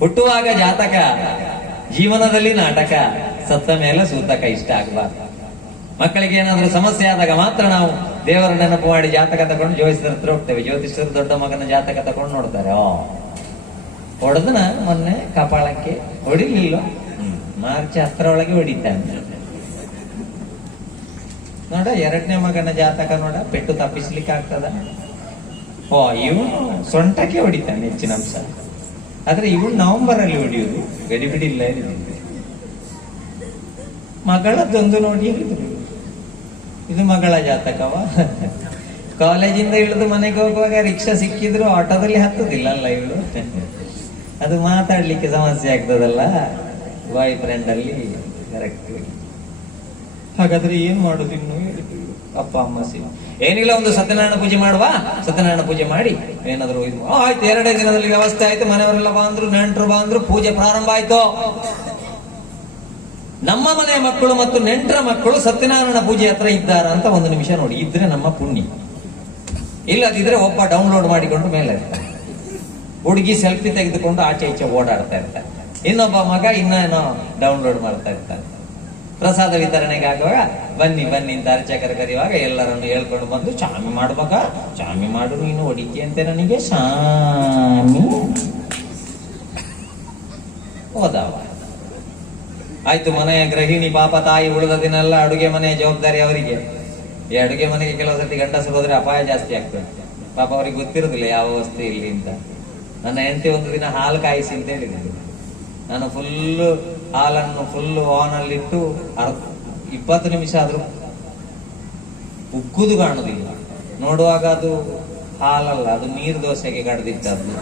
ಹುಟ್ಟುವಾಗ ಜಾತಕ, ಜೀವನದಲ್ಲಿ ನಾಟಕ, ಸತ್ತ ಮೇಲೆ ಸೂತಕ. ಇಷ್ಟ ಆಗಬಾರ್ದು. ಮಕ್ಕಳಿಗೆ ಏನಾದ್ರೂ ಸಮಸ್ಯೆ ಆದಾಗ ಮಾತ್ರ ನಾವು ದೇವರ ನೆನಪು ಮಾಡಿ ಜಾತಕ ತಗೊಂಡು ಜ್ಯೋತಿಷ್ಯರ ಹತ್ರ ಹೋಗ್ತೇವೆ. ಜ್ಯೋತಿಷ್ಯರು ದೊಡ್ಡ ಮಗನ ಜಾತಕ ತಗೊಂಡು ನೋಡ್ತಾರೆ. ಹೊಡೆದನ ಮೊನ್ನೆ ಕಪಾಳಕ್ಕೆ ಹೊಡಿಲಿಲ್ಲ, ಮಾರ್ಚ್ 10 ಒಳಗೆ ಹೊಡಿತಾನೆ. ನೋಡ, 2ನೇ ಮಗನ ಜಾತಕ ನೋಡ, ಪೆಟ್ಟು ತಪ್ಪಿಸ್ಲಿಕ್ಕೆ ಆಗ್ತದ? ಇವನು ಸೊಂಟಕ್ಕೆ ಹೊಡಿತಾನೆ ಹೆಚ್ಚಿನ ಅಂಶ. ಆದ್ರೆ ಇವನು ನವೆಂಬರ್ ಅಲ್ಲಿ ಹೊಡಿಯುದು, ಗಡಿಬಿಡಿಲ್ಲ. ಮಗಳದ್ದೊಂದು ನೋಡಿ ಹೇಳಿದ್ರು, ಇದು ಮಗಳ ಜಾತಕವ. ಕಾಲೇಜಿಂದ ಇಳಿದು ಮನೆಗೆ ಹೋಗುವಾಗ ರಿಕ್ಷಾ ಸಿಕ್ಕಿದ್ರು ಆಟೋದಲ್ಲಿ ಹತ್ತುದಿಲ್ಲಲ್ಲ ಇವಳು. ಅದು ಮಾತಾಡ್ಲಿಕ್ಕೆ ಸಮಸ್ಯೆ ಆಗ್ತದಲ್ಲ ಬಾಯ್ ಫ್ರೆಂಡ್ ಅಲ್ಲಿ. ಕರೆಕ್ಟ್. ಹಾಗಾದ್ರೆ ಏನ್ ಮಾಡುದು ಇನ್ನು? ಅಪ್ಪ ಅಮ್ಮ ಏನಿಲ್ಲ, ಒಂದು ಸತ್ಯನಾರಾಯಣ ಪೂಜೆ ಮಾಡುವ. ಸತ್ಯನಾರಾಯಣ ಪೂಜೆ ಮಾಡಿ ಏನಾದ್ರು ಆಯ್ತು. 2 ದಿನದಲ್ಲಿ ವ್ಯವಸ್ಥೆ ಆಯ್ತು. ಮನೆಯವರೆಲ್ಲ ಬಂದ್ರು, ನೆಂಟರು ಬಂದ್ರು, ಪೂಜೆ ಪ್ರಾರಂಭ ಆಯ್ತು. ನಮ್ಮ ಮನೆಯ ಮಕ್ಕಳು ಮತ್ತು ನೆಂಟರ ಮಕ್ಕಳು ಸತ್ಯನಾರಾಯಣ ಪೂಜೆ ಹತ್ರ ಇದ್ದಾರ ಅಂತ ಒಂದು ನಿಮಿಷ ನೋಡಿ. ಇದ್ರೆ ನಮ್ಮ ಪುಣ್ಯ, ಇಲ್ಲದಿದ್ರೆ ಒಬ್ಬ ಡೌನ್ಲೋಡ್ ಮಾಡಿಕೊಂಡು ಮೇಲೆ ಇರ್ತಾರೆ. ಹುಡುಗಿ ಸೆಲ್ಫಿ ತೆಗೆದುಕೊಂಡು ಆಚೆ ಈಚೆ ಓಡಾಡ್ತಾ ಇರ್ತಾರೆ. ಇನ್ನೊಬ್ಬ ಮಗ ಇನ್ನೇನೋ ಡೌನ್ಲೋಡ್ ಮಾಡ್ತಾ ಇರ್ತಾರೆ. ಪ್ರಸಾದ ವಿತರಣೆಗೆ ಆಗುವಾಗ ಬನ್ನಿ ಬನ್ನಿ ಅಂತ ಅರ್ಚಕರು ಕರೆಯುವಾಗ ಎಲ್ಲರನ್ನು ಹೇಳ್ಕೊಂಡು ಬಂದು, ಚಾಮಿ ಮಾಡ್ಬೇಕ, ಚಾಮಿ ಮಾಡು ನೀನು, ಹೊಡಿಕೆ ಅಂತೆ ನನಗೆ ಶಾಮಿ. ಹೋದವ ಆಯ್ತು. ಮನೆಯ ಗೃಹಿಣಿ ಪಾಪ ತಾಯಿ ಉಳಿದ ದಿನ ಎಲ್ಲ ಅಡುಗೆ ಮನೆಯ ಜವಾಬ್ದಾರಿ ಅವರಿಗೆ. ಈ ಅಡುಗೆ ಮನೆಗೆ ಕೆಲವು ಸರ್ತಿ ಗಂಡಸರು ಹೋದ್ರೆ ಅಪಾಯ ಜಾಸ್ತಿ ಆಗ್ತದೆ. ಪಾಪ ಅವ್ರಿಗೆ ಗೊತ್ತಿರುದಿಲ್ಲ ಯಾವ ವಸ್ತು ಇಲ್ಲಿ ಅಂತ. ನನ್ನ ಹೆಂಡತಿ ಒಂದು ದಿನ ಹಾಲು ಕಾಯಿಸಿ ಅಂತ ಹೇಳಿದ್ರು. ನಾನು ಹಾಲನ್ನು ಆನ್ ಅಲ್ಲಿಟ್ಟು 20 ನಿಮಿಷ ಆದ್ರೂ ಉಕ್ಕುದು ಕಾಣುದಿಲ್ಲ. ನೋಡುವಾಗ ಅದು ಹಾಲಲ್ಲ, ಅದು ನೀರು ದೋಸೆಗೆ ಕಡ್ದಿಟ್ಟದ್ದು.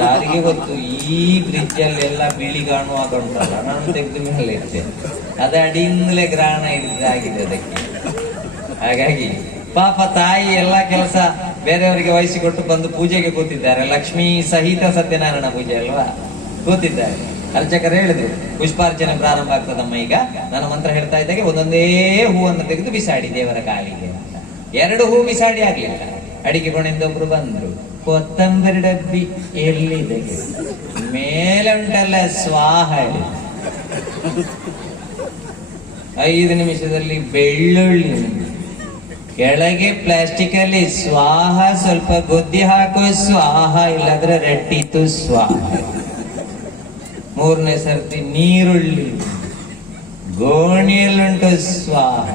ಯಾರಿಗೆ ಗೊತ್ತು? ಈ ಬ್ರಿಡ್ಜ್ ಅಲ್ಲಿ ಎಲ್ಲ ಬಿಳಿ ಕಾಣುವಾಗ ಉಂಟಲ್ಲ, ನಾನು ತೆಗೆದು ಮೇಲೆ ಇಟ್ಟೆ. ಅದ ಅಡಿಯಿಂದಲೇ ಗ್ರಹಣ ಹಿಡಿದಾಗಿದೆ ಅದಕ್ಕೆ. ಹಾಗಾಗಿ ಪಾಪ ತಾಯಿ ಎಲ್ಲಾ ಕೆಲಸ ಬೇರೆಯವರಿಗೆ ವಹಿಸಿಕೊಟ್ಟು ಬಂದು ಪೂಜೆಗೆ ಕೂತಿದ್ದಾರೆ. ಲಕ್ಷ್ಮೀ ಸಹಿತ ಸತ್ಯನಾರಾಯಣ ಪೂಜೆ ಅಲ್ವಾ, ಕೂತಿದ್ದಾರೆ. ಅರ್ಚಕರು ಹೇಳಿದ್ರು, ಪುಷ್ಪಾರ್ಚನೆ ಪ್ರಾರಂಭ ಆಗ್ತದಮ್ಮ ಈಗ. ನಾನು ಮಂತ್ರ ಹೇಳ್ತಾ ಇದ್ದಾಗೆ ಒಂದೊಂದೇ ಹೂವನ್ನು ತೆಗೆದು ಬಿಸಾಡಿ ದೇವರ ಕಾಲಿಗೆ. 2 ಹೂ ಬಿಸಾಡಿ ಆಗ್ಲಿಲ್ಲ. ಅಡಿಗೆ ಕೊನೆಯಿಂದ ಒಬ್ರು ಬಂದ್ರು, ಕೊತ್ತಂಬರಿ ಡಬ್ಬಿ ಎಲ್ಲಿದೆ? ಮೇಲೆ ಉಂಟಲ್ಲ ಸ್ವಾಹ. 5 ನಿಮಿಷದಲ್ಲಿ ಬೆಳ್ಳುಳ್ಳಿ, ಕೆಳಗೆ ಪ್ಲಾಸ್ಟಿಕ್ ಅಲ್ಲಿ ಸ್ವಾಹ, ಸ್ವಲ್ಪ ಗೊದ್ದಿ ಹಾಕೋ ಸ್ವಾಹ, ಇಲ್ಲಾಂದ್ರೆ ರಟ್ಟಿತ್ತು ಸ್ವಾಹ. 3ನೇ ಸರ್ತಿ ನೀರುಳ್ಳಿ, ಗೋಣಿಯಲ್ಲುಂಟು ಸ್ವಾಹ.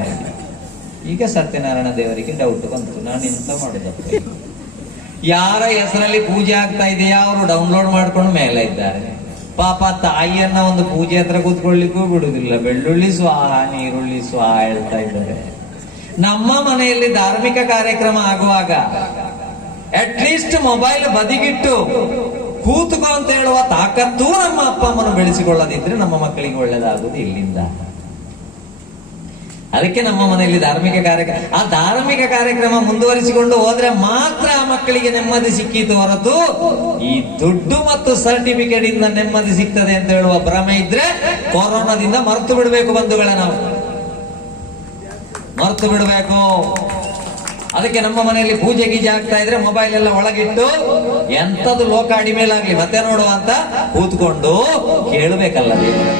ಈಗ ಸತ್ಯನಾರಾಯಣ ದೇವರಿಗೆ ಡೌಟ್ ಬಂತು, ನಾನು ಎಂತ ಮಾಡುದಪ್ಪ? ಯಾರ ಹೆಸರಲ್ಲಿ ಪೂಜೆ ಆಗ್ತಾ ಇದೆಯಾ ಅವರು ಡೌನ್ಲೋಡ್ ಮಾಡ್ಕೊಂಡು ಮೇಲೆ ಇದ್ದಾರೆ. ಪಾಪ ತಾಯಿಯನ್ನ ಒಂದು ಪೂಜೆ ಹತ್ರ ಕೂತ್ಕೊಳ್ಳಿಕ್ಕೂ ಬಿಡುದಿಲ್ಲ. ಬೆಳ್ಳುಳ್ಳಿ ಸ್ವಾಹ, ನೀರುಳ್ಳಿ ಸ್ವಾಹ ಹೇಳ್ತಾ ಇದ್ದಾರೆ. ನಮ್ಮ ಮನೆಯಲ್ಲಿ ಧಾರ್ಮಿಕ ಕಾರ್ಯಕ್ರಮ ಆಗುವಾಗ ಅಟ್ಲೀಸ್ಟ್ ಮೊಬೈಲ್ ಬದಿಗಿಟ್ಟು ಕೂತ್ಕೋ ಅಂತ ಹೇಳುವ ತಾಕತ್ತೂ ನಮ್ಮ ಅಪ್ಪ ಅಮ್ಮನ ಬೆಳೆಸಿಕೊಳ್ಳದಿದ್ರೆ ನಮ್ಮ ಮಕ್ಕಳಿಗೆ ಒಳ್ಳೇದಾಗುದು ಇಲ್ಲಿಂದ. ಅದಕ್ಕೆ ನಮ್ಮ ಮನೆಯಲ್ಲಿ ಧಾರ್ಮಿಕ ಕಾರ್ಯಕ್ರಮ ಮುಂದುವರಿಸಿಕೊಂಡು ಹೋದ್ರೆ ಮಾತ್ರ ಆ ಮಕ್ಕಳಿಗೆ ನೆಮ್ಮದಿ ಸಿಕ್ಕಿತು ಹೊರತು ಈ ದುಡ್ಡು ಮತ್ತು ಸರ್ಟಿಫಿಕೇಟ್ ಇಂದ ನೆಮ್ಮದಿ ಸಿಗ್ತದೆ ಅಂತ ಹೇಳುವ ಭ್ರಮೆ ಇದ್ರೆ ಕೊರೋನಾದಿಂದ ಮರೆತು ಬಿಡಬೇಕು ಬಂಧುಗಳೇ. ನಾವು ಮರೆತು ಬಿಡಬೇಕು. ಅದಕ್ಕೆ ನಮ್ಮ ಮನೆಯಲ್ಲಿ ಪೂಜೆ ಗೀಜೆ ಆಗ್ತಾ ಇದ್ರೆ ಮೊಬೈಲ್ ಎಲ್ಲ ಒಳಗಿಟ್ಟು ಎಂತದ್ದು ಲೋಕ ಅಡಿಮೇಲಾಗ್ಲಿ ಮತ್ತೆ ನೋಡುವ ಅಂತ ಕೂತ್ಕೊಂಡು ಕೇಳಬೇಕಲ್ಲ ದೇವರು.